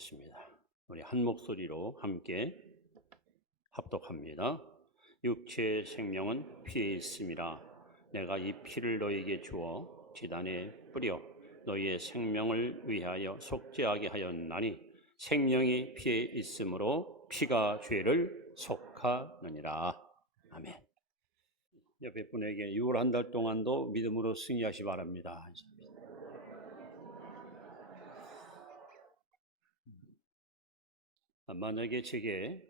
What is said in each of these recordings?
기도하겠습니다. 우리 한 목소리로 함께 합독합니다. 육체의 생명은 피에 있음이라. 내가 이 피를 너희에게 주어 지단에 뿌려 너희의 생명을 위하여 속죄하게 하였나니 생명이 피에 있으므로 피가 죄를 속하느니라. 아멘. 옆에 분에게 6월 한 달 동안도 믿음으로 승리하시 바랍니다. 만약에 제게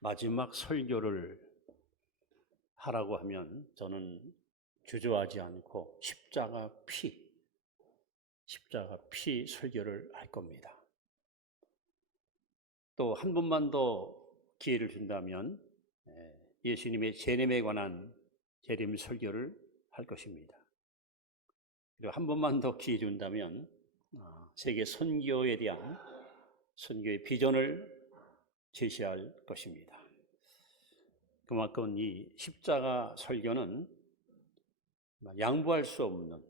마지막 설교를 하라고 하면 저는 주저하지 않고 십자가 피 설교를 할 겁니다. 또 한 번만 더 기회를 준다면 예수님의 재림에 관한 재림 설교를 할 것입니다. 그리고 한 번만 더 기회 준다면 세계 선교에 대한 선교의 비전을 제시할 것입니다. 그만큼 이 십자가 설교는 양보할 수 없는,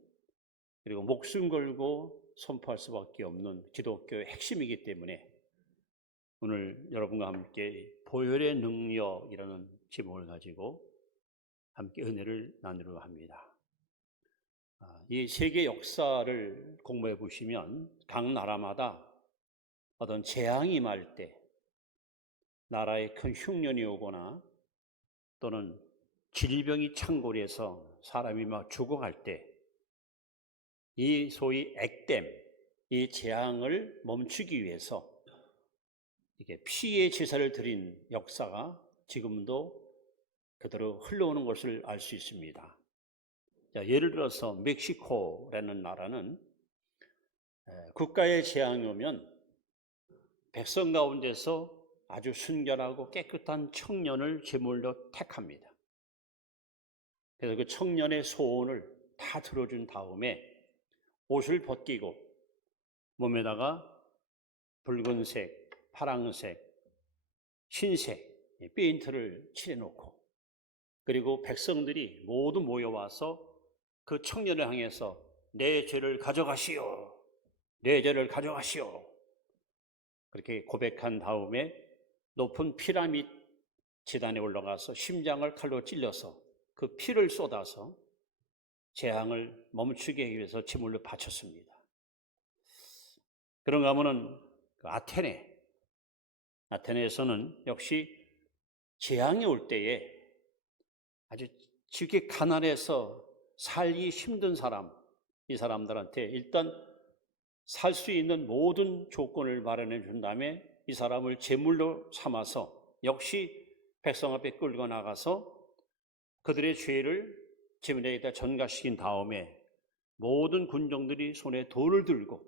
그리고 목숨 걸고 선포할 수밖에 없는 기독교의 핵심이기 때문에 오늘 여러분과 함께 보혈의 능력이라는 제목을 가지고 함께 은혜를 나누려 합니다. 이 세계 역사를 공부해 보시면 각 나라마다 어떤 재앙이 임할 때, 나라에 큰 흉년이 오거나 또는 질병이 창궐해서 사람이 막 죽어갈 때, 이 소위 액땜, 이 재앙을 멈추기 위해서 이게 피의 제사를 드린 역사가 지금도 그대로 흘러오는 것을 알 수 있습니다. 자, 예를 들어서 멕시코라는 나라는 국가의 재앙이 오면 백성 가운데서 아주 순결하고 깨끗한 청년을 제물로 택합니다. 그래서 그 청년의 소원을 다 들어준 다음에 옷을 벗기고 몸에다가 붉은색, 파랑색, 흰색 페인트를 칠해놓고, 그리고 백성들이 모두 모여와서 그 청년을 향해서 내 죄를 가져가시오, 내 죄를 가져가시오, 그렇게 고백한 다음에 높은 피라밋 제단에 올라가서 심장을 칼로 찔러서 그 피를 쏟아서 재앙을 멈추게 하기 위해서 제물로 바쳤습니다. 그런가 하면은 아테네에서는 역시 재앙이 올 때에 아주 지극히 가난해서 살기 힘든 사람, 이 사람들한테 일단 살 수 있는 모든 조건을 마련해 준 다음에 이 사람을 제물로 삼아서 역시 백성 앞에 끌고 나가서 그들의 죄를 제물에다 전가시킨 다음에 모든 군정들이 손에 돌을 들고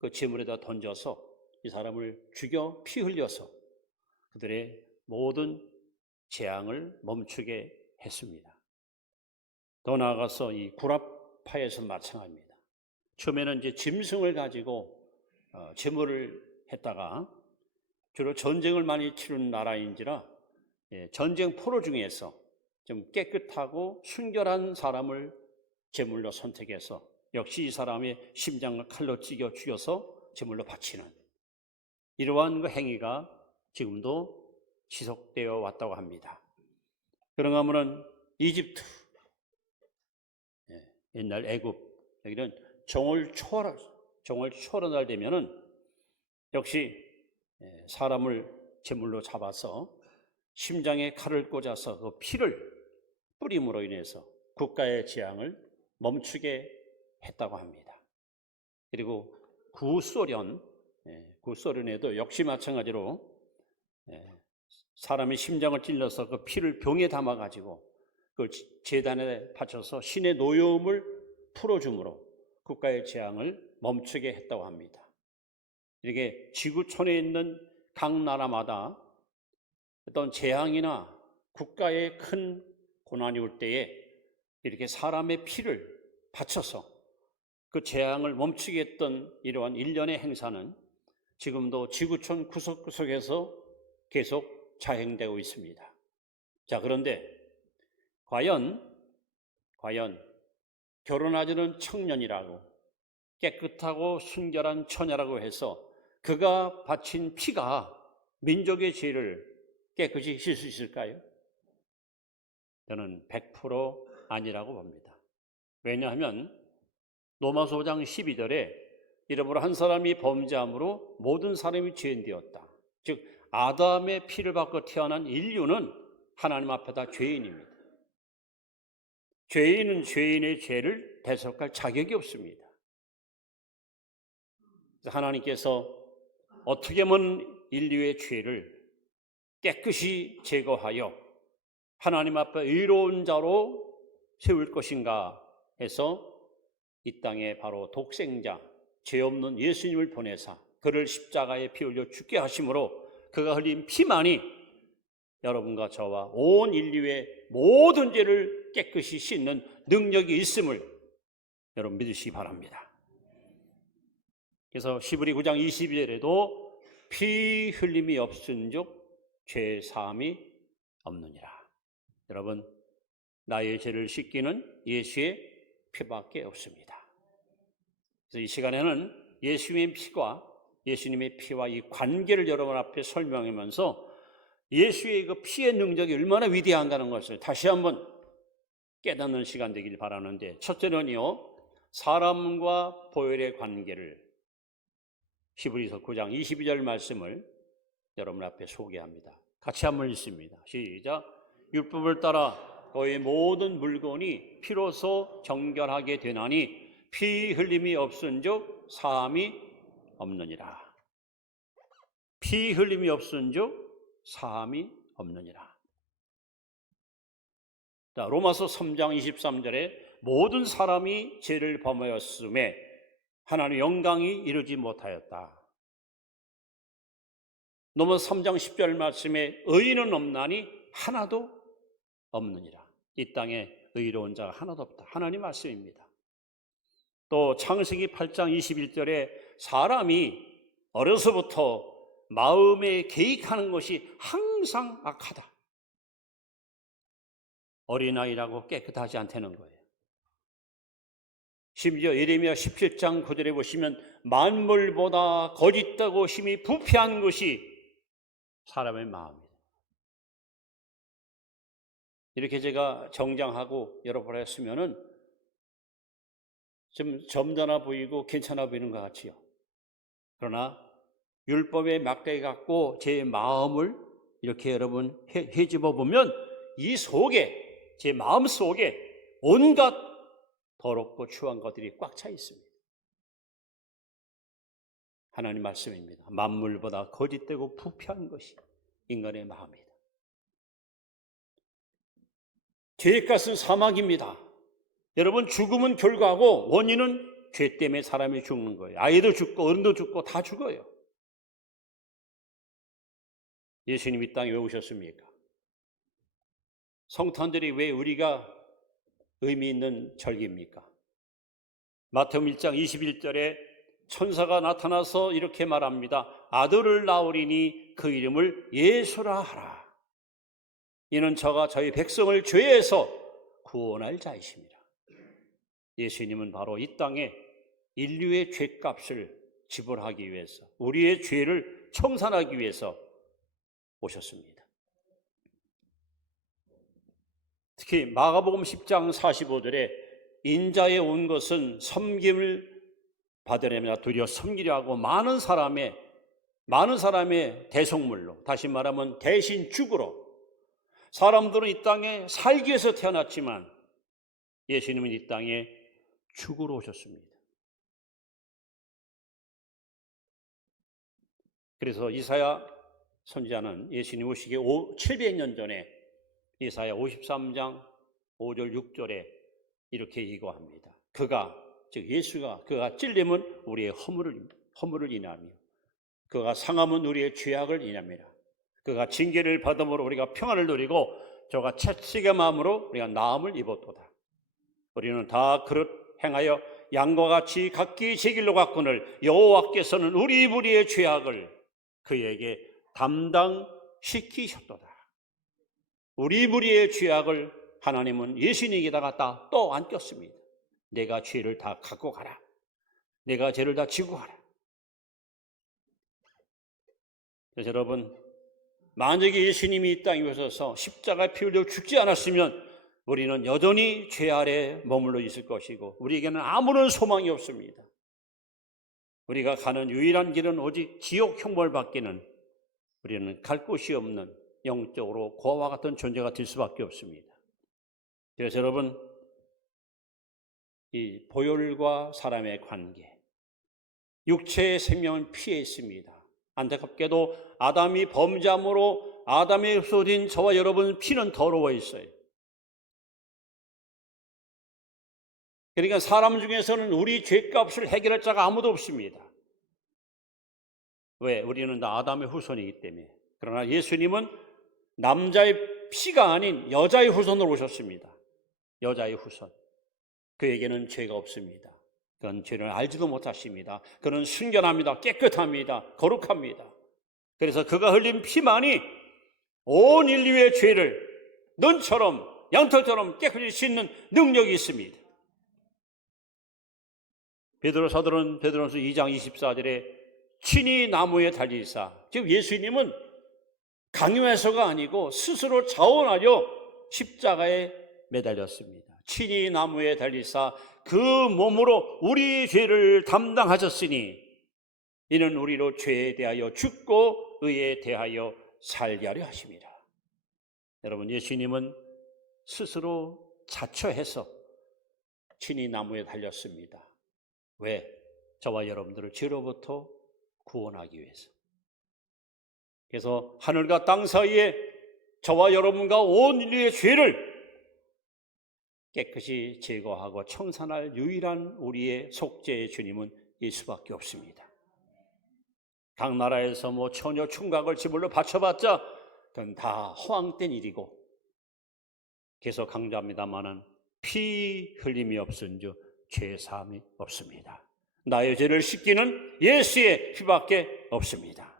그 제물에다 던져서 이 사람을 죽여 피 흘려서 그들의 모든 재앙을 멈추게 했습니다. 더 나아가서 이 구라파에서 마찬가지입니다. 처음에는 이제 짐승을 가지고 제물을 했다가 주로 전쟁을 많이 치른 나라인지라 전쟁 포로 중에서 좀 깨끗하고 순결한 사람을 제물로 선택해서 역시 이 사람의 심장을 칼로 찢겨 죽여서 제물로 바치는 이러한 그 행위가 지금도 지속되어 왔다고 합니다. 그런가 하면은 이집트, 옛날 애굽, 여기는 정월 초하는 날 되면은 역시 사람을 제물로 잡아서 심장에 칼을 꽂아서 그 피를 뿌림으로 인해서 국가의 재앙을 멈추게 했다고 합니다. 그리고 구소련에도 역시 마찬가지로 사람의 심장을 찔러서 그 피를 병에 담아가지고 그걸 제단에 바쳐서 신의 노여움을 풀어줌으로 국가의 재앙을 멈추게 했다고 합니다. 이렇게 지구촌에 있는 각 나라마다 어떤 재앙이나 국가의 큰 고난이 올 때에 이렇게 사람의 피를 바쳐서 그 재앙을 멈추게 했던 이러한 일련의 행사는 지금도 지구촌 구석구석에서 계속 자행되고 있습니다. 자, 그런데 과연 결혼하자는 청년이라고 깨끗하고 순결한 처녀라고 해서 그가 바친 피가 민족의 죄를 깨끗이 씻을 수 있을까요? 저는 100% 아니라고 봅니다. 왜냐하면 로마서 5장 12절에 이러므로 한 사람이 범죄함으로 모든 사람이 죄인 되었다. 즉 아담의 피를 받고 태어난 인류는 하나님 앞에 다 죄인입니다. 죄인은 죄인의 죄를 대속할 자격이 없습니다. 하나님께서 어떻게 하면 인류의 죄를 깨끗이 제거하여 하나님 앞에 의로운 자로 세울 것인가 해서 이 땅에 바로 독생자, 죄 없는 예수님을 보내사 그를 십자가에 피 흘려 죽게 하심으로 그가 흘린 피만이 여러분과 저와 온 인류의 모든 죄를 깨끗이 씻는 능력이 있음을 여러분 믿으시기 바랍니다. 그래서 히브리 9장 22절에도 피 흘림이 없은즉 죄 사함이 없느니라. 여러분, 나의 죄를 씻기는 예수의 피밖에 없습니다. 그래서 이 시간에는 예수님의 피와 예수님의 피와 이 관계를 여러분 앞에 설명하면서 예수의 그 피의 능력이 얼마나 위대한가는 것을 다시 한번 깨닫는 시간 되길 바라는데, 첫째는요, 사람과 보혈의 관계를 히브리서 9장 22절 말씀을 여러분 앞에 소개합니다. 같이 한번 읽습니다. 시작. 율법을 따라 너의 모든 물건이 피로서 정결하게 되나니 피 흘림이 없은즉 사함이 없느니라. 피 흘림이 없은즉 사함이 없느니라. 자, 로마서 3장 23절에 모든 사람이 죄를 범하였음에 하나님의 영광이 이루지 못하였다. 로마서 3장 10절 말씀에 의인은 없나니 하나도 없느니라. 이 땅에 의로운 자가 하나도 없다. 하나님 말씀입니다. 또 창세기 8장 21절에 사람이 어려서부터 마음에 계획하는 것이 항상 악하다. 어린아이라고 깨끗하지 않다는 거예요. 심지어 예레미야 17장 9절에 보시면 만물보다 거짓되고 심히 부패한 것이 사람의 마음이다. 이렇게 제가 정장하고 여러분 했으면은 좀 점잖아 보이고 괜찮아 보이는 것 같지요. 그러나 율법에 막대 갖고 제 마음을 이렇게 여러분 헤집어 보면 이 속에, 제 마음 속에 온갖 더럽고 추한 것들이 꽉 차 있습니다. 하나님 말씀입니다. 만물보다 거짓되고 부패한 것이 인간의 마음이다. 죄의 값은 사망입니다. 여러분, 죽음은 결과고 원인은 죄 때문에 사람이 죽는 거예요. 아이도 죽고 어른도 죽고 다 죽어요. 예수님 이 땅에 왜 오셨습니까? 성탄절이 왜 우리가 의미 있는 절기입니까? 마태복음 1장 21절에 천사가 나타나서 이렇게 말합니다. 아들을 낳으리니 그 이름을 예수라 하라. 이는 저가 저희 백성을 죄에서 구원할 자이십니다. 예수님은 바로 이 땅에 인류의 죄값을 지불하기 위해서, 우리의 죄를 청산하기 위해서 오셨습니다. 특히 마가복음 10장 45절에 인자에 온 것은 섬김을 받으려면 도리어 섬기려 하고 많은 사람의 대속물로, 다시 말하면 대신 죽으러, 사람들은 이 땅에 살기 위해서 태어났지만 예수님은 이 땅에 죽으러 오셨습니다. 그래서 이사야 선지자는 예수님 오시기 700년 전에 이사야 53장 5절 6절에 이렇게 예고합니다. 그가, 즉 예수가, 그가 찔림은 우리의 허물을 인하며 그가 상함은 우리의 죄악을 인함이라. 그가 징계를 받음으로 우리가 평안을 누리고 저가 채찍의 마음으로 우리가 나음을 입었도다. 우리는 다 그릇 행하여 양과 같이 각기 제 길로 갔거늘 여호와께서는 우리 무리의 죄악을 그에게 담당시키셨도다. 우리 무리의 죄악을 하나님은 예수님에게다가 다 떠안겼습니다. 내가 죄를 다 갖고 가라. 내가 죄를 다 지고 가라. 그래서 여러분, 만약에 예수님이 이 땅에 오셔서 십자가에 피 흘려 죽지 않았으면 우리는 여전히 죄 아래 머물러 있을 것이고 우리에게는 아무런 소망이 없습니다. 우리가 가는 유일한 길은 오직 지옥 형벌밖에는 우리는 갈 곳이 없는 영적으로 고아와 같은 존재가 될 수밖에 없습니다. 그래서 여러분, 이 보혈과 사람의 관계, 육체의 생명은 피해 있습니다. 안타깝게도 아담이 범죄함으로 아담의 흡수된 저와 여러분 피는 더러워 있어요. 그러니까 사람 중에서는 우리 죄값을 해결할 자가 아무도 없습니다. 왜? 우리는 다 아담의 후손이기 때문에. 그러나 예수님은 남자의 피가 아닌 여자의 후손으로 오셨습니다. 여자의 후손. 그에게는 죄가 없습니다. 그건 죄를 알지도 못하십니다. 그는 순결합니다. 깨끗합니다. 거룩합니다. 그래서 그가 흘린 피만이 온 인류의 죄를 눈처럼 양털처럼 깨끗이 씻는 능력이 있습니다. 베드로서들은 베드로서 2장 24절에 친히 나무에 달리사, 즉 예수님은 강요해서가 아니고 스스로 자원하여 십자가에 매달렸습니다. 친히 나무에 달리사 그 몸으로 우리 죄를 담당하셨으니 이는 우리로 죄에 대하여 죽고 의에 대하여 살게 하려 하심이라. 여러분, 예수님은 스스로 자처해서 친히 나무에 달렸습니다. 왜? 저와 여러분들을 죄로부터 구원하기 위해서. 그래서 하늘과 땅 사이에 저와 여러분과 온 인류의 죄를 깨끗이 제거하고 청산할 유일한 우리의 속죄의 주님은 예수밖에 없습니다. 각 나라에서 처녀 충각을 지불로 바쳐봤자 그건 다 허황된 일이고, 계속 강조합니다마는 피 흘림이 없은즉 죄 사함이 없습니다. 나의 죄를 씻기는 예수의 피밖에 없습니다.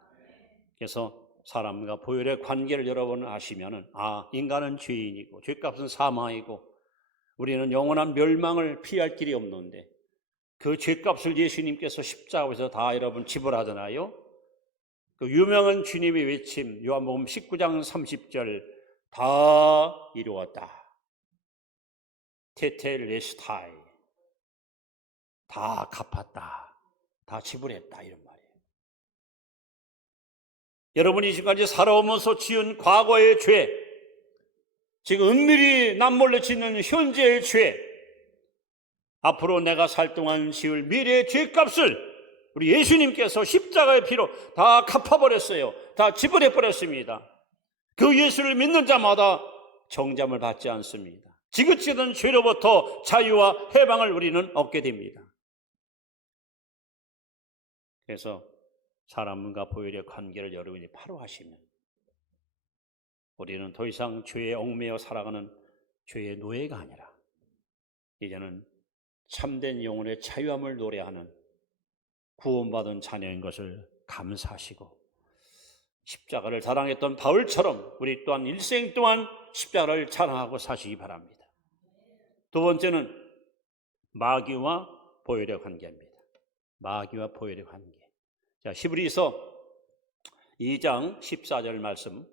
그래서 사람과 보혈의 관계를 여러분 아시면은, 인간은 죄인이고 죄값은 사망이고 우리는 영원한 멸망을 피할 길이 없는데 그 죄값을 예수님께서 십자가에서 다 여러분 지불하잖아요. 그 유명한 주님의 외침 요한복음 19장 30절, 다 이루었다. 테텔레스타이, 다 갚았다, 다 지불했다, 이런 말이에요. 여러분이 지금까지 살아오면서 지은 과거의 죄, 지금 은밀히 남몰래 짓는 현재의 죄, 앞으로 내가 살 동안 지을 미래의 죄값을 우리 예수님께서 십자가의 피로 다 갚아버렸어요. 다 지불해버렸습니다. 그 예수를 믿는 자마다 정잠을 받지 않습니다. 지긋지긋한 죄로부터 자유와 해방을 우리는 얻게 됩니다. 그래서 사람과 보혈의 관계를 여러분이 바로 하시면 우리는 더 이상 죄에 얽매여 살아가는 죄의 노예가 아니라 이제는 참된 영혼의 자유함을 노래하는 구원받은 자녀인 것을 감사하시고, 십자가를 자랑했던 바울처럼 우리 또한 일생 동안 십자가를 자랑하고 사시기 바랍니다. 두 번째는 마귀와 보혈의 관계입니다. 마귀와 보혈의 관계. 자, 히브리서 2장 14절 말씀,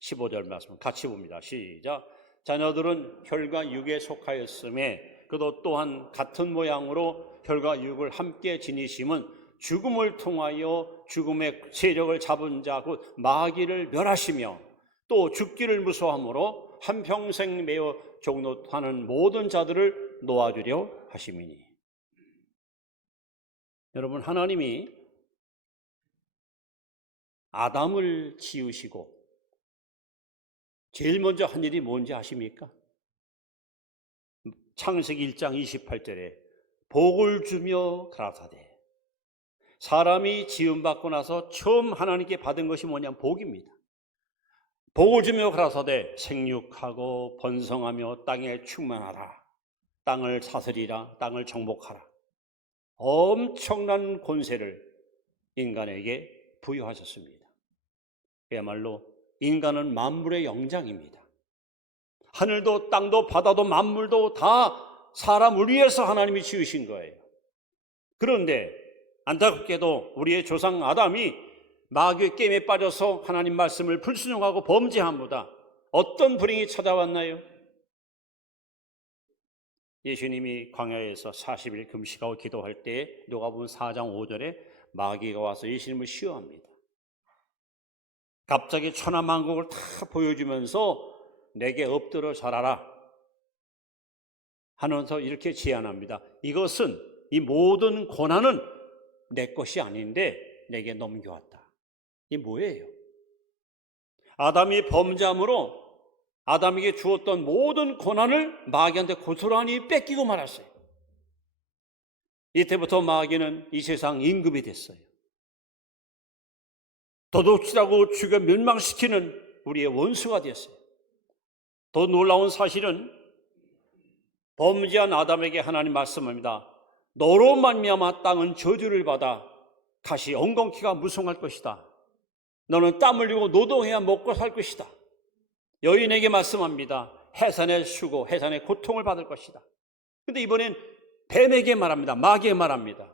15절 말씀 같이 봅니다. 시작. 자녀들은 혈과 육에 속하였음에 그도 또한 같은 모양으로 혈과 육을 함께 지니심은 죽음을 통하여 죽음의 세력을 잡은 자 곧 마귀를 멸하시며 또 죽기를 무서워하므로 한평생 매어 종노하는 모든 자들을 놓아주려 하심이니. 여러분, 하나님이 아담을 지으시고 제일 먼저 한 일이 뭔지 아십니까? 창세기 1장 28절에 복을 주며 가라사대. 사람이 지음받고 나서 처음 하나님께 받은 것이 뭐냐면 복입니다. 복을 주며 가라사대 생육하고 번성하며 땅에 충만하라. 땅을 다스리라. 땅을 정복하라. 엄청난 권세를 인간에게 부여하셨습니다. 그야말로 인간은 만물의 영장입니다. 하늘도 땅도 바다도 만물도 다 사람을 위해서 하나님이 지으신 거예요. 그런데 안타깝게도 우리의 조상 아담이 마귀의 게임에 빠져서 하나님 말씀을 불순종하고 범죄함보다 어떤 불행이 찾아왔나요? 예수님이 광야에서 40일 금식하고 기도할 때 누가복음 4장 5절에 마귀가 와서 예수님을 시험합니다. 갑자기 천하만국을 다 보여주면서 내게 엎드려 절하라 하면서 이렇게 제안합니다. 이것은 이 모든 고난은 내 것이 아닌데 내게 넘겨왔다. 이게 뭐예요? 아담이 범죄함으로 아담에게 주었던 모든 고난을 마귀한테 고스란히 뺏기고 말았어요. 이때부터 마귀는 이 세상 임금이 됐어요. 도둑질하고 죽여 멸망시키는 우리의 원수가 되었어요. 더 놀라운 사실은 범죄한 아담에게 하나님 말씀합니다. 너로 말미암아 땅은 저주를 받아 가시 엉겅퀴가 무성할 것이다. 너는 땀 흘리고 노동해야 먹고 살 것이다. 여인에게 말씀합니다. 해산의 수고, 해산의 고통을 받을 것이다. 그런데 이번엔 뱀에게 말합니다. 마귀에게 말합니다.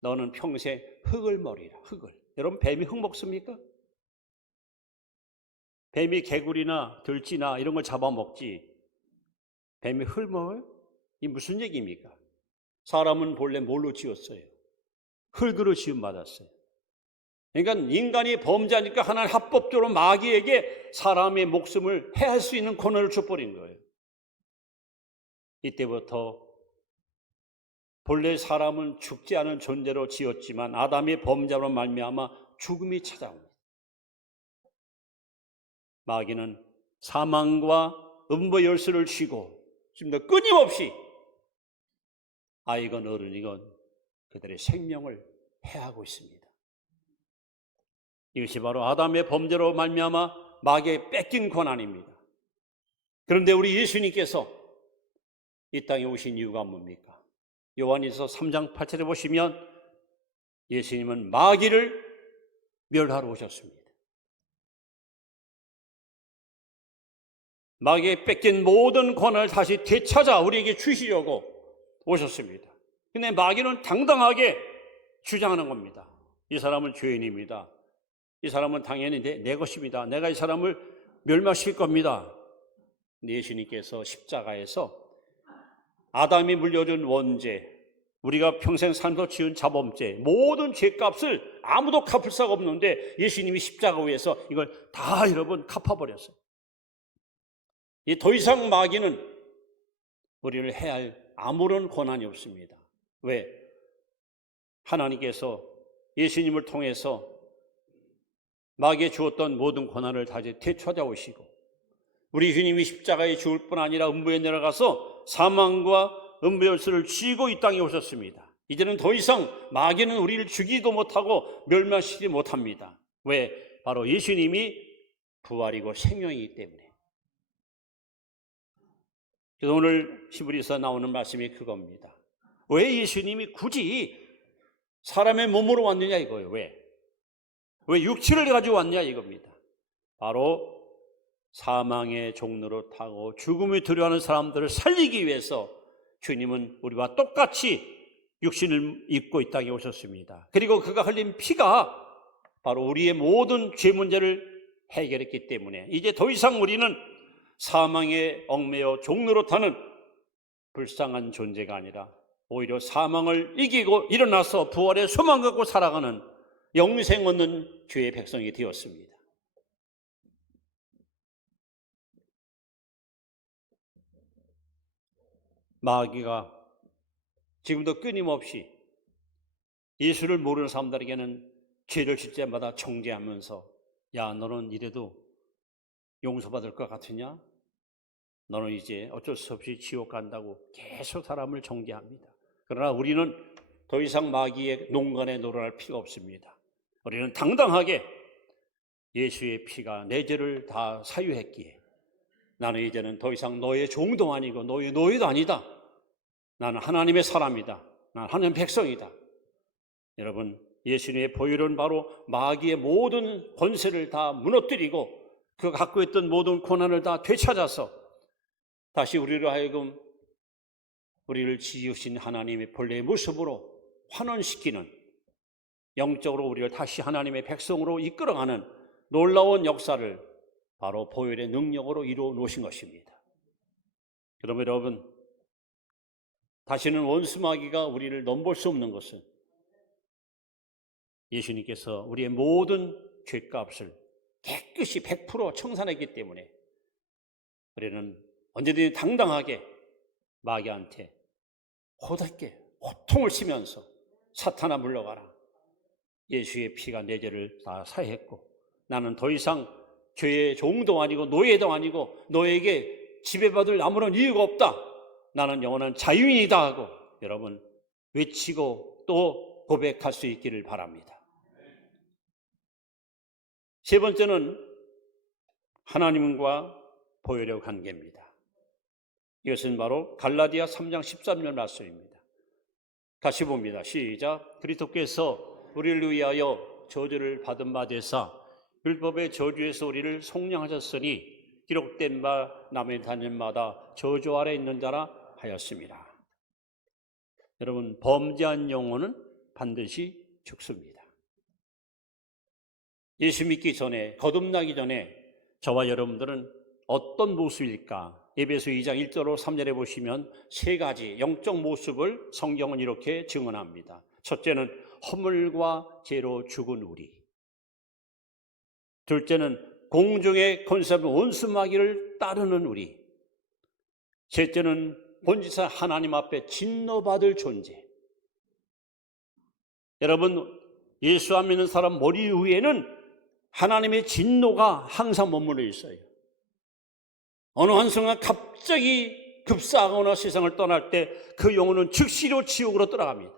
너는 평생 흙을 먹으리라. 흙을. 여러분, 뱀이 흙 먹습니까? 뱀이 개구리나 들쥐나 이런 걸 잡아먹지 뱀이 흙을 먹어요? 이 무슨 얘기입니까? 사람은 본래 뭘로 지었어요? 흙으로 지음받았어요. 그러니까 인간이 범죄하니까 하나님 합법적으로 마귀에게 사람의 목숨을 해할 수 있는 권한을 줘버린 거예요. 이때부터 본래 사람은 죽지 않은 존재로 지었지만 아담의 범죄로 말미암아 죽음이 찾아옵니다. 마귀는 사망과 음부의 열쇠를 쥐고 지금도 끊임없이 아이건 어른이건 그들의 생명을 해하고 있습니다. 이것이 바로 아담의 범죄로 말미암아 마귀에 뺏긴 권한입니다. 그런데 우리 예수님께서 이 땅에 오신 이유가 뭡니까? 요한일서 3장 8절에 보시면 예수님은 마귀를 멸하러 오셨습니다. 마귀에 뺏긴 모든 권한을 다시 되찾아 우리에게 주시려고 오셨습니다. 근데 마귀는 당당하게 주장하는 겁니다. 이 사람은 죄인입니다. 이 사람은 당연히 내 것입니다. 내가 이 사람을 멸망시킬 겁니다. 예수님께서 십자가에서 아담이 물려준 원죄, 우리가 평생 살면서 지은 자범죄, 모든 죄값을 아무도 갚을 수가 없는데 예수님이 십자가 위에서 이걸 다 여러분 갚아버렸어요. 더 이상 마귀는 우리를 해할 아무런 권한이 없습니다. 왜? 하나님께서 예수님을 통해서 마귀에 주었던 모든 권한을 다시 되찾아오시고 우리 주님이 십자가에 죽을 뿐 아니라 음부에 내려가서 사망과 음부의 열쇠를 쥐고 이 땅에 오셨습니다. 이제는 더 이상 마귀는 우리를 죽이도 못하고 멸망시키지 못합니다. 왜? 바로 예수님이 부활이고 생명이기 때문에. 그래서 오늘 히브리서 나오는 말씀이 그겁니다. 왜 예수님이 굳이 사람의 몸으로 왔느냐 이거예요. 왜 육체를 가지고 왔냐 이겁니다. 바로 사망의 종로로 타고 죽음을 두려워하는 사람들을 살리기 위해서 주님은 우리와 똑같이 육신을 입고 이 땅에 오셨습니다. 그리고 그가 흘린 피가 바로 우리의 모든 죄 문제를 해결했기 때문에 이제 더 이상 우리는 사망에 얽매여 종로로 타는 불쌍한 존재가 아니라 오히려 사망을 이기고 일어나서 부활의 소망 갖고 살아가는 영생 얻는 주의 백성이 되었습니다. 마귀가 지금도 끊임없이 예수를 모르는 사람들에게는 죄를 짓 때마다 정죄하면서 야 너는 이래도 용서받을 것 같으냐? 너는 이제 어쩔 수 없이 지옥 간다고 계속 사람을 정죄합니다. 그러나 우리는 더 이상 마귀의 농간에 놀아날 필요가 없습니다. 우리는 당당하게 예수의 피가 내 죄를 다 사유했기에 나는 이제는 더 이상 너의 종도 아니고 너의 노예도 아니다. 나는 하나님의 사람이다. 나는 하나님의 백성이다. 여러분, 예수님의 보혈은 바로 마귀의 모든 권세를 다 무너뜨리고 그가 갖고 있던 모든 고난을 다 되찾아서 다시 우리로 하여금 우리를 지으신 하나님의 본래의 모습으로 환원시키는, 영적으로 우리를 다시 하나님의 백성으로 이끌어가는 놀라운 역사를 바로 보혈의 능력으로 이루어 놓으신 것입니다. 그러면 여러분, 다시는 원수마귀가 우리를 넘볼 수 없는 것은 예수님께서 우리의 모든 죄값을 깨끗이 100% 청산했기 때문에 우리는 언제든지 당당하게 마귀한테 호답게 호통을 치면서 사탄아 물러가라. 예수의 피가 내 죄를 다 사했고 나는 더 이상 죄의 종도 아니고 노예도 아니고 너에게 지배받을 아무런 이유가 없다. 나는 영원한 자유인이다 하고 여러분 외치고 또 고백할 수 있기를 바랍니다. 세 번째는 하나님과 보혈의 관계입니다. 이것은 바로 갈라디아 3장 13절 말씀입니다. 같이 봅니다. 시작. 그리스도께서 우리를 위하여 저주를 받은 바 되사 율법의 저주에서 우리를 속량하셨으니 기록된 바 남의 다년마다 저주 아래 있는 자라 하였습니다. 여러분, 범죄한 영혼은 반드시 죽습니다. 예수 믿기 전에, 거듭나기 전에 저와 여러분들은 어떤 모습일까? 에베소 2장 1절로 3절에 보시면 세 가지 영적 모습을 성경은 이렇게 증언합니다. 첫째는 허물과 죄로 죽은 우리. 둘째는 공중의 권세한 원수마귀를 따르는 우리. 셋째는 본지사 하나님 앞에 진노받을 존재. 여러분, 예수 안 믿는 사람 머리 위에는 하나님의 진노가 항상 머물러 있어요. 어느 한순간 갑자기 급사하거나 세상을 떠날 때 그 영혼은 즉시로 지옥으로 떠나갑니다.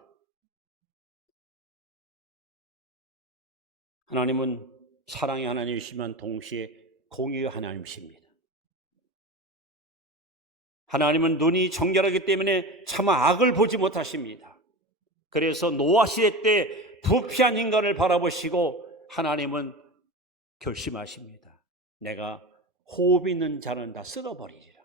하나님은 사랑의 하나님이시지만 동시에 공의의 하나님이십니다. 하나님은 눈이 정결하기 때문에 차마 악을 보지 못하십니다. 그래서 노아 시대 때 부패한 인간을 바라보시고 하나님은 결심하십니다. 내가 호흡 있는 자는 다 쓸어버리리라.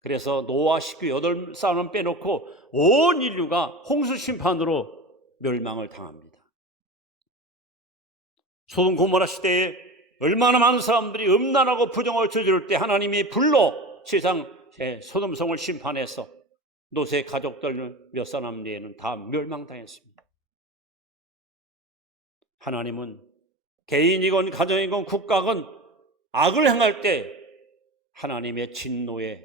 그래서 노아 식구 8사람 빼놓고 온 인류가 홍수 심판으로 멸망을 당합니다. 소돔 고모라 시대에 얼마나 많은 사람들이 음란하고 부정을 저지를 때 하나님이 불러 세상 소돔성을 심판해서 노세 가족들 몇 사람 내에는 다 멸망당했습니다. 하나님은 개인이건 가정이건 국가건 악을 행할 때 하나님의 진노에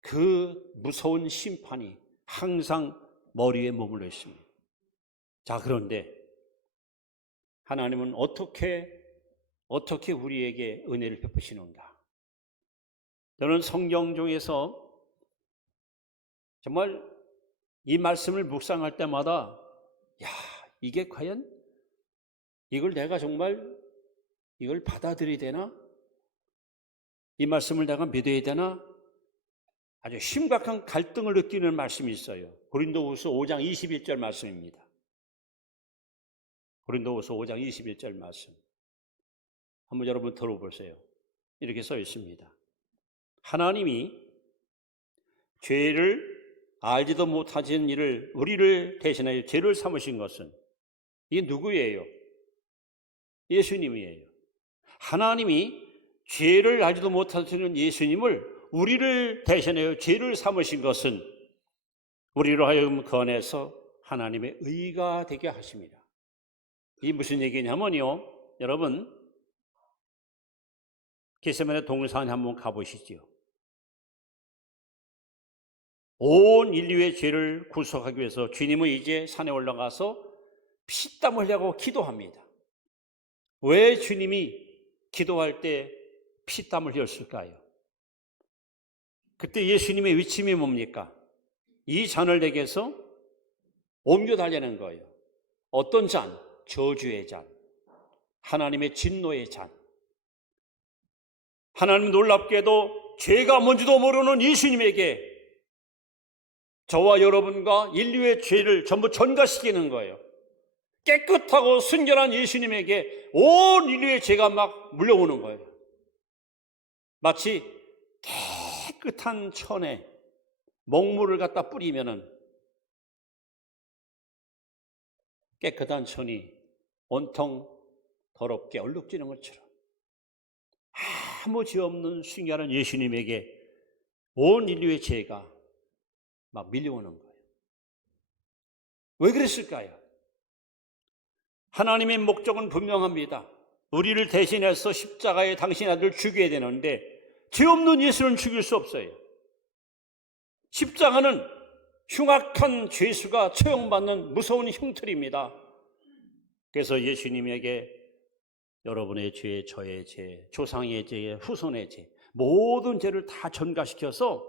그 무서운 심판이 항상 머리에 머물러 있습니다. 자, 그런데 하나님은 어떻게 우리에게 은혜를 베푸시는가? 저는 성경 중에서 정말 이 말씀을 묵상할 때마다 이게 과연 이걸 내가 정말 이걸 받아들여야 되나? 이 말씀을 내가 믿어야 되나? 아주 심각한 갈등을 느끼는 말씀이 있어요. 고린도후서 5장 21절 말씀입니다. 고린도후서 5장 21절 말씀. 한번 여러분 들어보세요. 이렇게 써 있습니다. 하나님이 죄를 알지도 못하신 이를 우리를 대신하여 죄를 삼으신 것은 이게 누구예요? 예수님이에요. 하나님이 죄를 알지도 못하시는 예수님을 우리를 대신하여 죄를 삼으신 것은 우리로 하여금 그 안에서 하나님의 의가 되게 하십니다. 이게 무슨 얘기냐면요, 여러분 겟세마네 동산에 한번 가보시죠. 온 인류의 죄를 구속하기 위해서 주님은 이제 산에 올라가서 피땀 흘려고 기도합니다. 왜 주님이 기도할 때 피땀을 흘렸을까요? 그때 예수님의 외침이 뭡니까? 이 잔을 내게서 옮겨달라는 거예요. 어떤 잔? 저주의 잔, 하나님의 진노의 잔. 하나님 놀랍게도 죄가 뭔지도 모르는 예수님에게 저와 여러분과 인류의 죄를 전부 전가시키는 거예요. 깨끗하고 순결한 예수님에게 온 인류의 죄가 막 물려오는 거예요. 마치 깨끗한 천에 먹물을 갖다 뿌리면은 깨끗한 천이 온통 더럽게 얼룩지는 것처럼 아무 죄 없는 순결한 예수님에게 온 인류의 죄가 막 밀려오는 거예요. 왜 그랬을까요? 하나님의 목적은 분명합니다. 우리를 대신해서 십자가에 당신 아들을 죽여야 되는데 죄 없는 예수는 죽일 수 없어요. 십자가는 흉악한 죄수가 처형받는 무서운 흉틀입니다. 그래서 예수님에게 여러분의 죄, 저의 죄, 조상의 죄, 후손의 죄, 모든 죄를 다 전가시켜서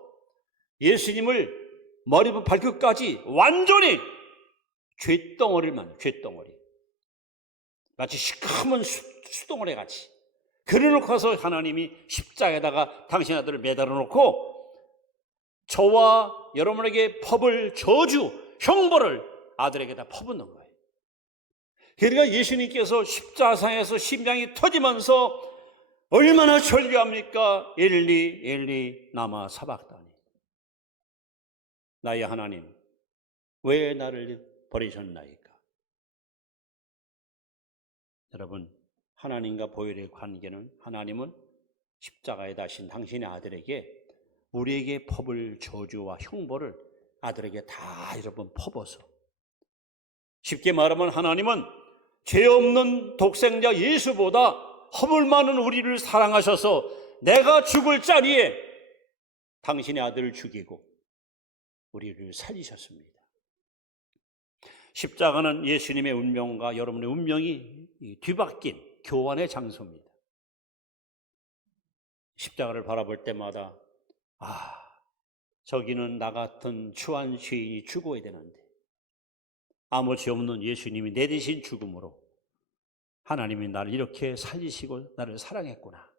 예수님을 머리부터 발끝까지 완전히 죄덩어리 마치 시커먼 수덩어리 같이 그래놓고서 하나님이 십자가에다가 당신 아들을 매달아 놓고 저와 여러분에게 퍼볼 저주, 형벌을 아들에게다 퍼붓는 거예요. 그러니까 예수님께서 십자가상에서 심장이 터지면서 얼마나 절규합니까? 엘리 엘리 라마 사박다니, 나의 하나님 왜 나를 버리셨나이까? 여러분, 하나님과 보혈의 관계는, 하나님은 십자가에 다신 당신의 아들에게 우리에게 퍼볼 저주와 형벌을 아들에게 다 여러분 퍼버서, 쉽게 말하면 하나님은 죄 없는 독생자 예수보다 허물 많은 우리를 사랑하셔서 내가 죽을 자리에 당신의 아들을 죽이고 우리를 살리셨습니다. 십자가는 예수님의 운명과 여러분의 운명이 뒤바뀐 교환의 장소입니다. 십자가를 바라볼 때마다 저기는 나 같은 추한 죄인이 죽어야 되는데 아무 죄 없는 예수님이 내 대신 죽음으로 하나님이 나를 이렇게 살리시고 나를 사랑했구나,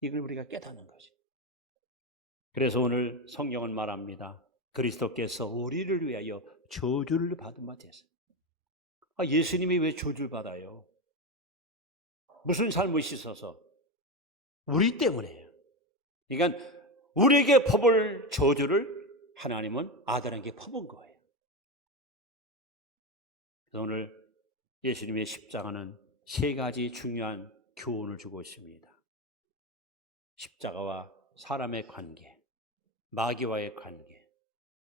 이걸 우리가 깨닫는 거죠. 그래서 오늘 성경은 말합니다. 그리스도께서 우리를 위하여 저주를 받은 바 되었어요. 예수님이 왜 저주를 받아요? 무슨 잘못이 있어서? 우리 때문에요. 그러니까 우리에게 퍼볼 저주를 하나님은 아들에게 퍼본 거예요. 그래서 오늘 예수님의 십자가는 세 가지 중요한 교훈을 주고 있습니다. 십자가와 사람의 관계, 마귀와의 관계,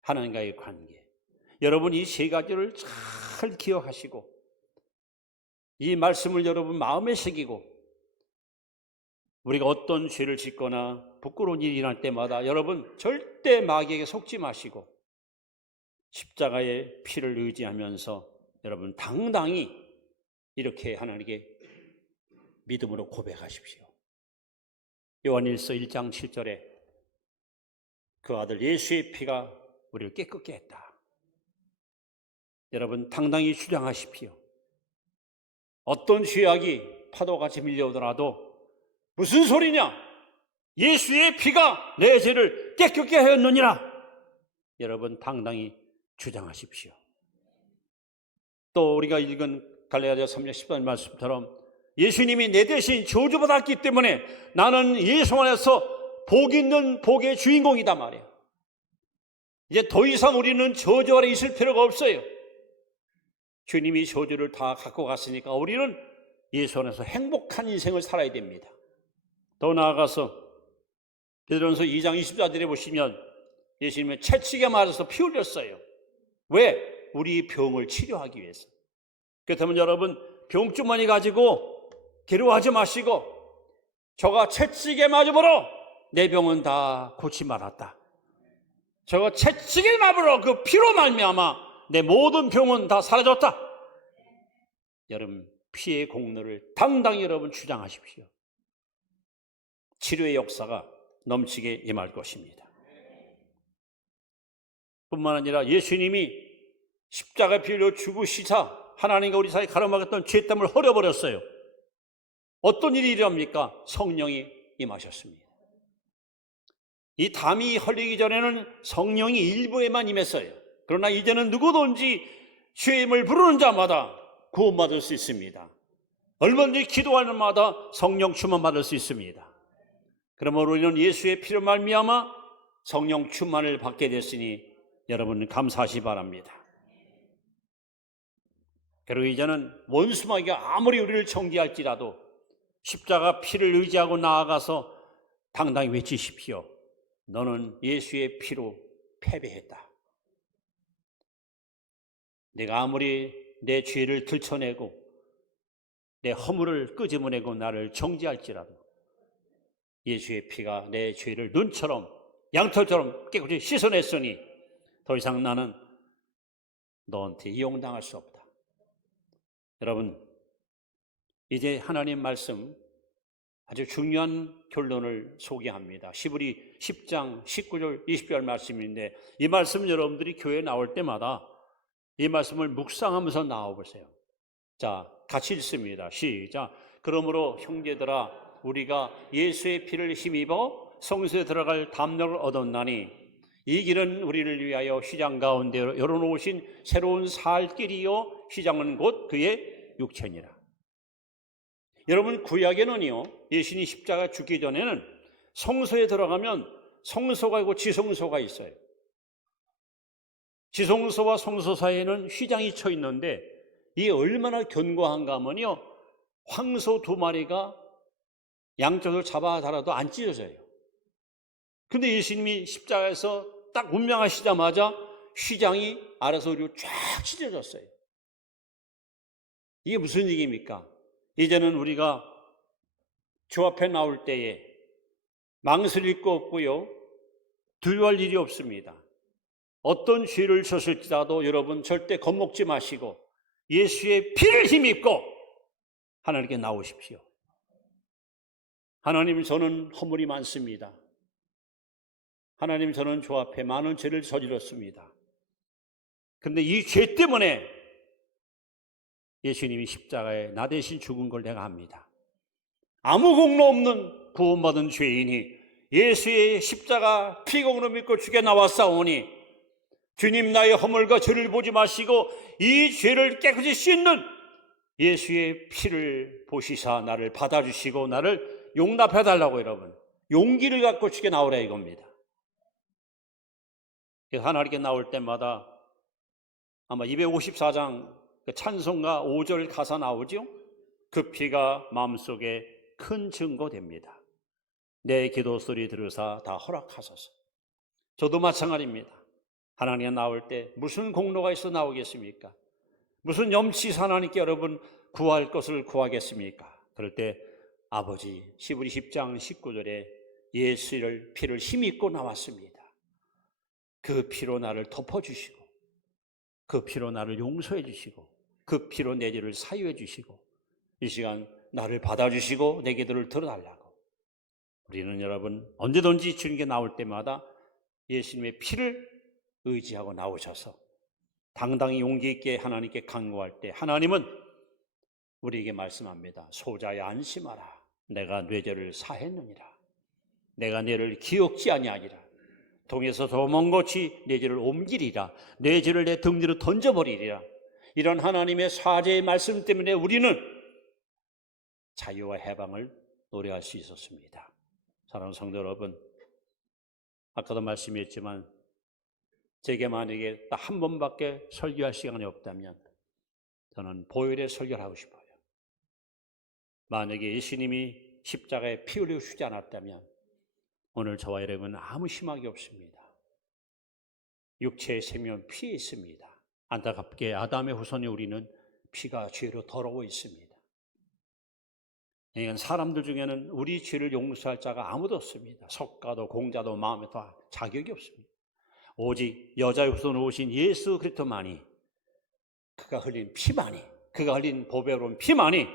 하나님과의 관계. 여러분 이 세 가지를 잘 기억하시고 이 말씀을 여러분 마음에 새기고 우리가 어떤 죄를 짓거나 부끄러운 일이 일어날 때마다 여러분 절대 마귀에게 속지 마시고 십자가의 피를 의지하면서 여러분 당당히 이렇게 하나님께 믿음으로 고백하십시오. 요한일서 1장 7절에 그 아들 예수의 피가 우리를 깨끗게 했다. 여러분 당당히 주장하십시오. 어떤 죄악이 파도같이 밀려오더라도 무슨 소리냐? 예수의 피가 내 죄를 깨끗게 하였느니라. 여러분 당당히 주장하십시오. 또 우리가 읽은 갈라디아서 3장 10절 말씀처럼 예수님이 내 대신 저주받았기 때문에 나는 예수 안에서 복 있는 복의 주인공이다 말이에요. 이제 더 이상 우리는 저주 아래 있을 필요가 없어요. 주님이 저주를 다 갖고 갔으니까 우리는 예수 안에서 행복한 인생을 살아야 됩니다. 더 나아가서 베드로전서 2장 24절에 보시면 예수님은 채찍에 맞아서 피 흘렸어요. 왜? 우리 병을 치료하기 위해서. 그렇다면 여러분 병주머니 가지고 괴로워하지 마시고 저가 채찍에 맞음으로 내 병은 다 고치 말았다. 저가 채찍에 맞으러 그 피로 말미암아 내 모든 병은 다 사라졌다. 여러분 피의 공로를 당당히 여러분 주장하십시오. 치료의 역사가 넘치게 임할 것입니다. 뿐만 아니라 예수님이 십자가 피로 죽으시자 하나님과 우리 사이에 가로막았던 죄됨을 헐어버렸어요. 어떤 일이 일어납니까? 성령이 임하셨습니다. 이 담이 헐리기 전에는 성령이 일부에만 임했어요. 그러나 이제는 누구든지 죄임을 부르는 자마다 구원받을 수 있습니다. 얼마든지 기도하는 마다 성령 충만받을 수 있습니다. 그러므로 우리는 예수의 피로 말미암아 성령 충만을 받게 됐으니 여러분 감사하시 바랍니다. 그리고 이제는 원수마귀가 아무리 우리를 정죄할지라도 십자가 피를 의지하고 나아가서 당당히 외치십시오. 너는 예수의 피로 패배했다. 내가 아무리 내 죄를 들춰내고 내 허물을 끄집어내고 나를 정죄할지라도 예수의 피가 내 죄를 눈처럼 양털처럼 깨끗이 씻어냈으니 더 이상 나는 너한테 이용당할 수 없다. 여러분, 이제 하나님 말씀 아주 중요한 결론을 소개합니다. 시브리 10장 19절 20절 말씀인데 이 말씀 여러분들이 교회에 나올 때마다 이 말씀을 묵상하면서 나와보세요. 자, 같이 읽습니다. 시작. 그러므로 형제들아 우리가 예수의 피를 힘입어 성소에 들어갈 담력을 얻었나니 이 길은 우리를 위하여 휘장 가운데 열어놓으신 새로운 살 길이요 휘장은 곧 그의 육체니라. 여러분, 구약에는요 예수님이 십자가 죽기 전에는 성소에 들어가면 성소가 있고 지성소가 있어요. 지성소와 성소 사이에는 휘장이 쳐 있는데 이게 얼마나 견고한가 하면요 황소 2마리가 양쪽을 잡아 달아도 안 찢어져요. 근데 예수님이 십자가에서 딱 운명하시자마자 휘장이 아래서 위로 쫙 찢어졌어요. 이게 무슨 얘기입니까? 이제는 우리가 주 앞에 나올 때에 망설일 거 없고요 두려워할 일이 없습니다. 어떤 죄를 졌을지라도 여러분 절대 겁먹지 마시고 예수의 피를 힘입고 하나님께 나오십시오. 하나님, 저는 허물이 많습니다. 하나님, 저는 주 앞에 많은 죄를 저질렀습니다. 그런데 이 죄 때문에 예수님이 십자가에 나 대신 죽은 걸 내가 압니다. 아무 공로 없는 구원받은 죄인이 예수의 십자가 피공으로 믿고 죽게 나왔사오니 주님, 나의 허물과 죄를 보지 마시고 이 죄를 깨끗이 씻는 예수의 피를 보시사 나를 받아주시고 나를 용납해달라고 여러분 용기를 갖고 죽게 나오라 이겁니다. 하나님께 나올 때마다 아마 254장 찬송가 5절 가사 나오죠. 그 피가 마음속에 큰 증거됩니다. 내 기도 소리 들으사 다 허락하소서. 저도 마찬가지입니다. 하나님께 나올 때 무슨 공로가 있어 나오겠습니까? 무슨 염치서 하나님께 여러분 구할 것을 구하겠습니까? 그럴 때 아버지, 시브리 10장 19절에 예수의 피를 힘입고 나왔습니다. 그 피로 나를 덮어주시고 그 피로 나를 용서해 주시고 그 피로 내 죄를 사유해 주시고 이 시간 나를 받아주시고 내 기도를 들어달라고. 우리는 여러분 언제든지 주님께 나올 때마다 예수님의 피를 의지하고 나오셔서 당당히 용기 있게 하나님께 간구할 때 하나님은 우리에게 말씀합니다. 소자야 안심하라. 내가 네 죄를 사했느니라. 내가 너를 기억지 아니하리라. 동에서 도망같이 내 죄를 옮기리라. 내 죄를 내 등 뒤로 던져버리리라. 이런 하나님의 사죄의 말씀 때문에 우리는 자유와 해방을 노래할 수 있었습니다. 사랑하는 성도 여러분, 아까도 말씀했지만 제게 만약에 딱 한 번밖에 설교할 시간이 없다면 저는 보혈의 설교를 하고 싶어요. 만약에 예수님이 십자가에 피 흘려 주지 않았다면 오늘 저와 여러분은 아무 희망이 없습니다. 육체의 생명 피에 있습니다. 안타깝게 아담의 후손이 우리는 피가 죄로 더러워 있습니다. 그러니까 사람들 중에는 우리 죄를 용서할 자가 아무도 없습니다. 석가도 공자도 마음에 다 자격이 없습니다. 오직 여자의 후손으로 오신 예수 그리스도만이 그가 흘린 피만이 그가 흘린 보배로운 피만이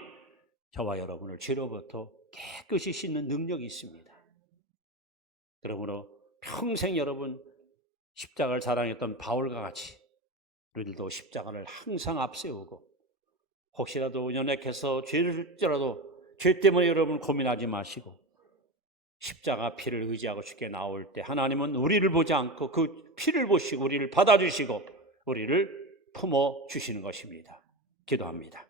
저와 여러분을 죄로부터 깨끗이 씻는 능력이 있습니다. 그러므로 평생 여러분 십자가를 자랑했던 바울과 같이 우리들도 십자가를 항상 앞세우고 혹시라도 연약해서 죄를 지더라도 죄 때문에 여러분 고민하지 마시고 십자가 피를 의지하고 주께 나올 때 하나님은 우리를 보지 않고 그 피를 보시고 우리를 받아주시고 우리를 품어주시는 것입니다. 기도합니다.